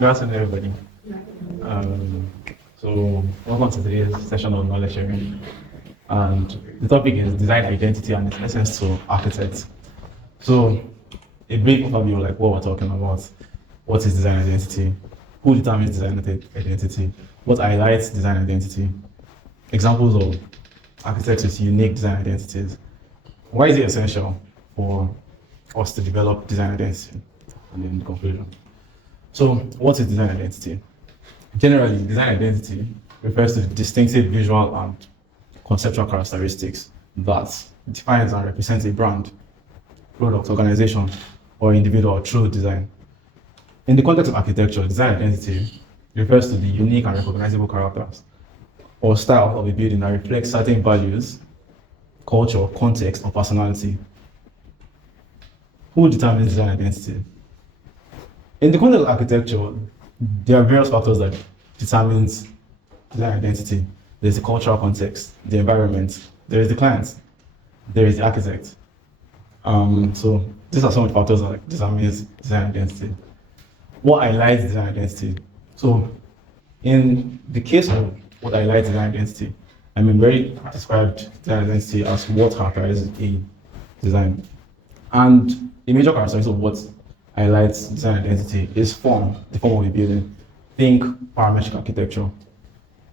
Good afternoon, everybody. So, welcome to today's session on knowledge sharing. And the topic is design identity and its essence to architects. So, a brief overview, like what we're talking about. What is design identity? Who determines design identity? What highlights design identity? Examples of architects with unique design identities. Why is it essential for us to develop design identity? And then the conclusion. So, what is design identity? Generally, design identity refers to distinctive visual and conceptual characteristics that defines and represents a brand, product, organization, or individual through design. In the context of architecture, design identity refers to the unique and recognizable characters or style of a building that reflects certain values, culture, context, or personality. Who determines design identity? In the context of architecture, there are various factors that determines design identity. There's the cultural context, the environment, there is the client, there is the architect. So these are some of the factors that determines design identity. What highlights design identity? So in the case of what highlights design identity, Mary described design identity as what characterizes a design. And a major characteristic of what highlights design identity is form, the form of a building. Think parametric architecture.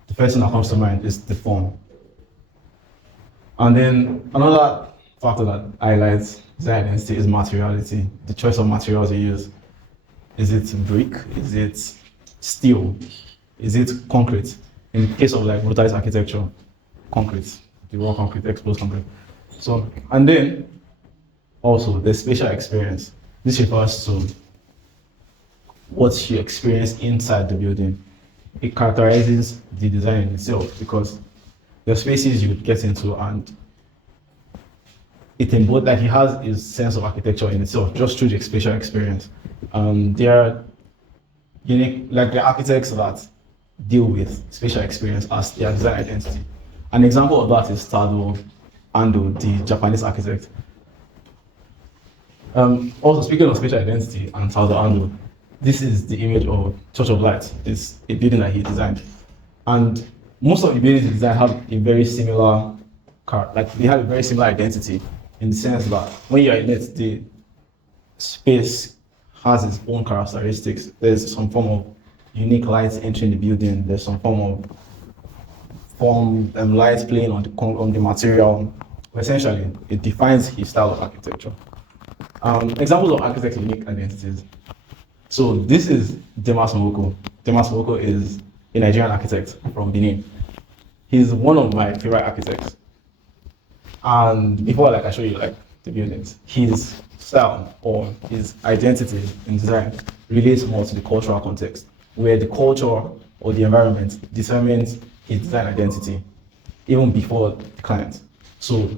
The first thing that comes to mind is the form. And then another factor that highlights design identity is materiality, the choice of materials you use. Is it brick? Is it steel? Is it concrete? In the case of like brutalized architecture, concrete, the raw concrete, exposed concrete. So, and then also the spatial experience. This refers to what you experience inside the building. It characterizes the design in itself because the spaces you get into and it has a sense of architecture in itself just through the spatial experience. There are unique, like the architects that deal with spatial experience as their design identity. An example of that is Tado Ando, the Japanese architect. Also, speaking of spatial identity and Tado Ando, this is the image of Church of Light. It's a building that he designed. And most of the buildings he designed have a very similar, they have a very similar identity in the sense that when you're in it, the space has its own characteristics. There's some form of unique light entering the building. There's some form of light playing on the material. Essentially, it defines his style of architecture. Examples of architect's unique identities. So this is Demas Nwoko. Demas Nwoko is a Nigerian architect from Benin. He's one of my favorite architects. And before I show you the buildings, his style or his identity in design relates more to the cultural context, where the culture or the environment determines his design identity, even before the client. So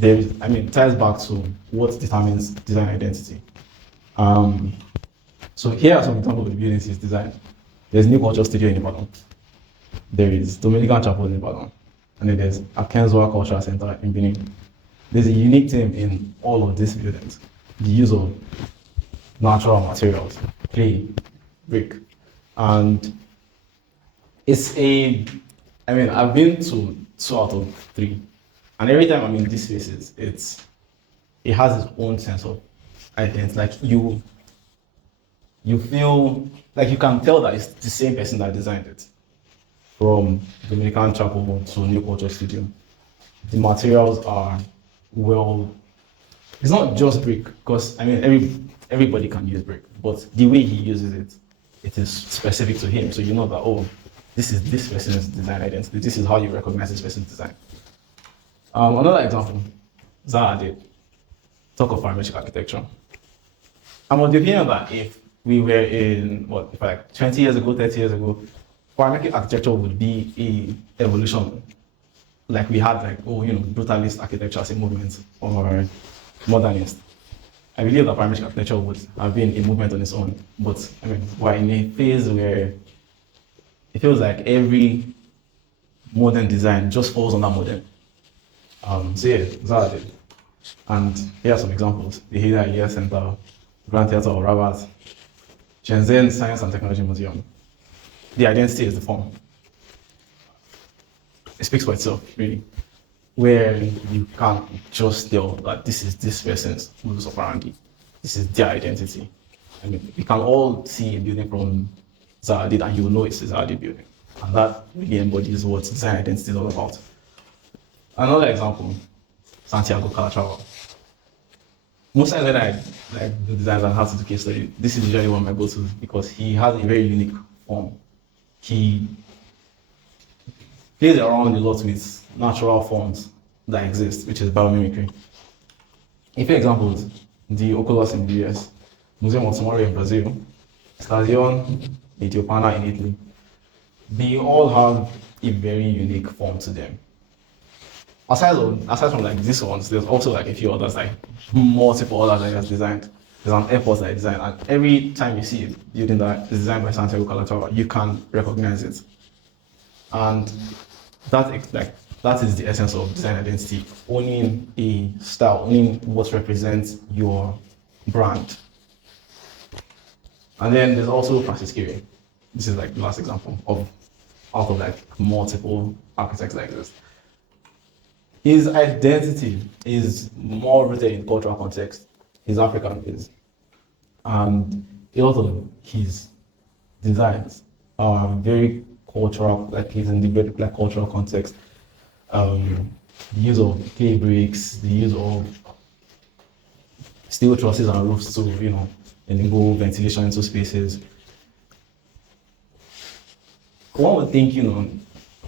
it ties back to what determines design identity. So here are some examples of the buildings he's designed. There's New Culture Studio in Ibadan. There is Dominican Chapel in Ibadan. And then there's Akenzwa Cultural Center in Benin. There's a unique theme in all of these buildings. The use of natural materials, clay, brick. And I've been to 2 out of 3. And every time I'm in these spaces, it has its own sense of identity. You feel like you can tell that it's the same person that designed it. From Dominican Chapel to New Culture Studio. The materials are it's not just brick, because everybody can use brick, but the way he uses it, it is specific to him. So you know that, this is this person's design identity. This is how you recognize this person's design. Another example, Zaha did talk of parametric architecture. I'm of the opinion that if we were in 20 years ago, 30 years ago, parametric architecture would be a evolution, like we had brutalist architecture as a movement or modernist. I believe that parametric architecture would have been a movement on its own, but we're in a phase where it feels like every modern design just falls on that model. Zara did. And here are some examples. The Hida Year Center, Grand Theatre of Rabat, Shenzhen Science and Technology Museum. The identity is the form. It speaks for itself, really. Where you can't just tell that this is this person's modus operandi. This is their identity. I mean, we can all see a building from Zaha Hadid and you will know it's a Zaha Hadid building. And that really embodies what design identity is all about. Another example, Santiago Calatrava. Most times when I do designs and how to do case study, this is usually one of my go-tos because he has a very unique form. He plays around a lot with natural forms that exist, which is biomimicry. A few examples, the Oculus in the US, Museum of Tomorrow in Brazil, Stadion in Tijuana in Italy. They all have a very unique form to them. Aside from like these ones, there's also like a few others, like multiple others that he has designed. There's an airport that he designed, and every time you see a building that is designed by Santiago Calatrava, you can recognize it. And that is the essence of design identity, owning a style, owning what represents your brand. And then there's also Francis Gehry. This is like the last example out of like multiple architects like this. His identity is more rooted in cultural context. He's African based. And a lot of his designs are very cultural, like he's in the very like cultural context. The use of clay bricks, the use of steel trusses and roofs to, enable ventilation into spaces. One would think,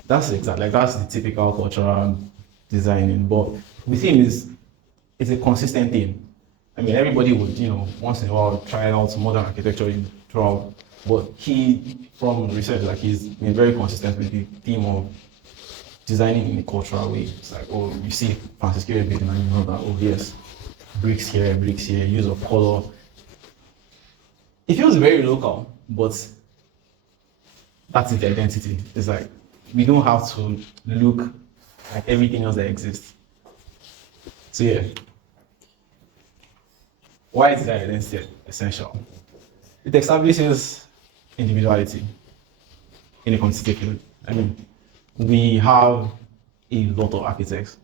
that's the typical cultural designing, but with him it's a consistent theme. I mean, everybody would, once in a while try out modern architecture throughout, but he, from research, he's been very consistent with the theme of designing in a cultural way. It's like, you see Francis Gehry building and you know that, yes, bricks here, use of color. It feels very local, but that's the identity. It's like, we don't have to look like everything else that exists. So yeah, why is that identity essential? It establishes individuality in a quantitative field. I mean, we have a lot of architects.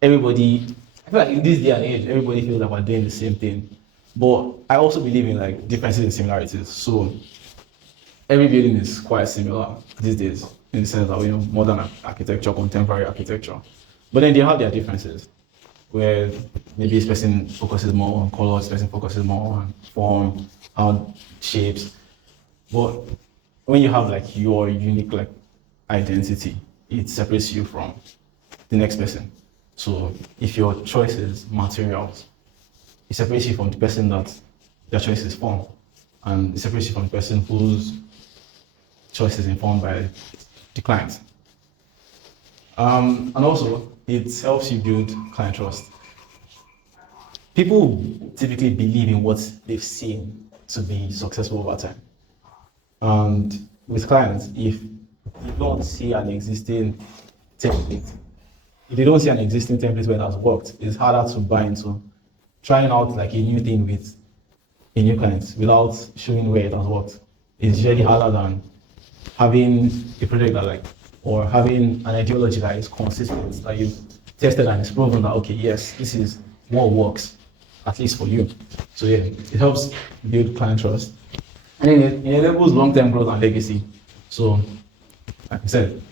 I feel like in this day and age, everybody feels like we're doing the same thing. But I also believe in differences and similarities. So every building is quite similar these days in the sense that modern architecture, contemporary architecture. But then they have their differences, where maybe this person focuses more on color, this person focuses more on form, how shapes. But when you have your unique identity, it separates you from the next person. So if your choice is materials, it separates you from the person that their choice is form, and it separates you from the person whose choice is informed by the client. And also, it helps you build client trust. People typically believe in what they've seen to be successful over time. And with clients, if you don't see an existing template, where it has worked, it's harder to buy into. Trying out a new thing with a new client without showing where it has worked is usually harder than having a project or having an ideology that is consistent, that you've tested and it's proven that, okay, yes, this is what works, at least for you. So yeah, it helps build client trust. And it enables long-term growth and legacy. So, like I said,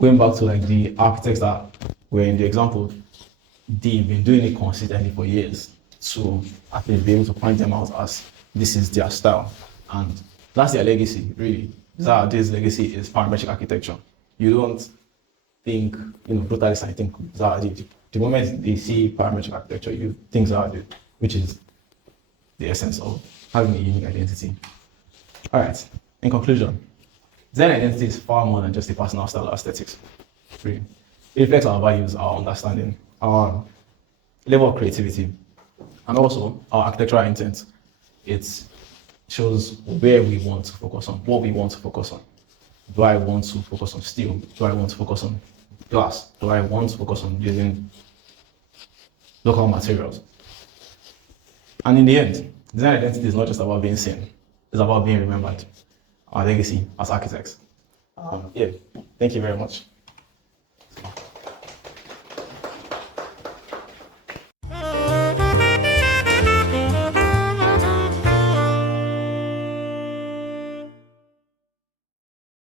going back to the architects that were in the example, they've been doing it consistently for years. So at least be able to point them out as this is their style. And that's their legacy, really. Zaha Hadid's legacy is parametric architecture. You don't think, brutalists, I think Zaha Hadid. The moment they see parametric architecture, you think Zaha Hadid, which is the essence of having a unique identity. All right, in conclusion, design identity is far more than just a personal style or aesthetics. Really. It reflects our values, our understanding, our level of creativity, and also our architectural intent. It shows where we want to focus on, what we want to focus on. Do I want to focus on steel? Do I want to focus on glass? Do I want to focus on using local materials? And in the end, design identity is not just about being seen, it's about being remembered. Our legacy as architects. Yeah, thank you very much.